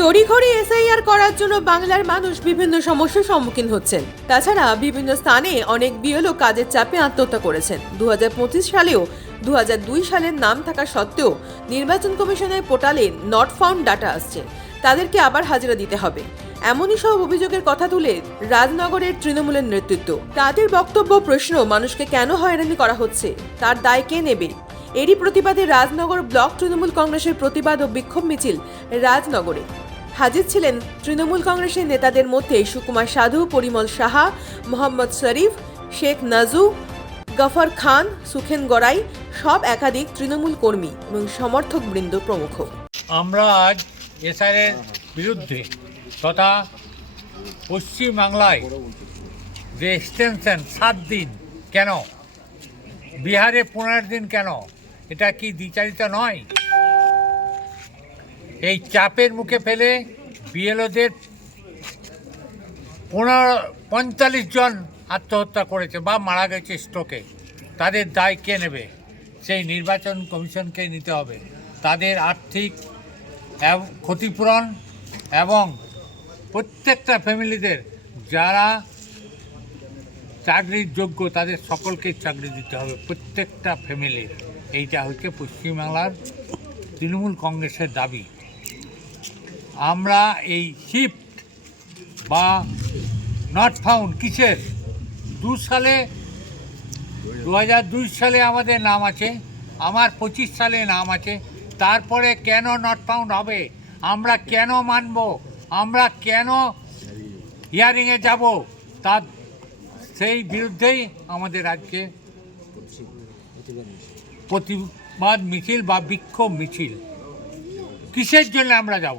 তড়িঘড়ি এসআইআর করার জন্য বাংলার মানুষ বিভিন্ন সমস্যার সম্মুখীন হচ্ছেন। তাছাড়া বিভিন্ন স্থানে অনেক বিএলও কাজের চাপে আত্মহত্যা করেছেন। দু হাজার পঁচিশ সালেও দু হাজার দুই সালের নাম থাকা সত্ত্বেও নির্বাচন কমিশনের পোর্টালে নট ফাউন্ড ডাটা আসছে। তাদেরকে আবার হাজিরা দিতে হবে। এমনই সব অভিযোগের কথা তুলে রাজনগরের তৃণমূলের নেতৃত্ব। তাদের বক্তব্য প্রশ্ন, মানুষকে কেন হয়রানি করা হচ্ছে? তার দায় কে নেবে? এরই প্রতিবাদে রাজনগর ব্লক তৃণমূল কংগ্রেসের প্রতিবাদ ও বিক্ষোভ মিছিল রাজনগরে। হাজির ছিলেন তৃণমূল কংগ্রেসের নেতাদের মধ্যে সুকুমার সাধু, পরিমল সাহা, মোহাম্মদ শরীফ, শেখ নাজু, গফর খান, সুখেন গড়াই, সব একাধিক তৃণমূল কর্মী এবং সমর্থক বৃন্দ প্রমুখ। আমরা আজ এসআরের বিরুদ্ধে তথা পশ্চিমবাংলায় যে এক্সটেনশন সাত দিন, কেন? বিহারে পনেরো দিন কেন? এটা কি দ্বিচারিত নয়? এই চাপের মুখে ফেলে বিএলওদের পনেরো, পঁয়তাল্লিশ জন আত্মহত্যা করেছে বা মারা গেছে স্ট্রোকে। তাদের দায় কে নেবে? সেই নির্বাচন কমিশনকে নিতে হবে। তাদের আর্থিক ক্ষতিপূরণ এবং প্রত্যেকটা ফ্যামিলিদের যারা চাকরির যোগ্য তাদের সকলকে চাকরি দিতে হবে, প্রত্যেকটা ফ্যামিলির। এইটা হচ্ছে পশ্চিমবাংলার তৃণমূল কংগ্রেসের দাবি। আমরা এই শিফট বা নট ফাউন্ড কিসের? দু সালে দু হাজার দুই সালে আমাদের নাম আছে, আমার পঁচিশ সালে নাম আছে, তারপরে কেন নট ফাউন্ড হবে? আমরা কেন মানব? আমরা কেন হিয়ারিংয়ে যাব? তার সেই বিরুদ্ধেই আমাদের আজকে প্রতিবাদ মিছিল বা বিক্ষোভ মিছিল। কিসের জন্য আমরা যাব?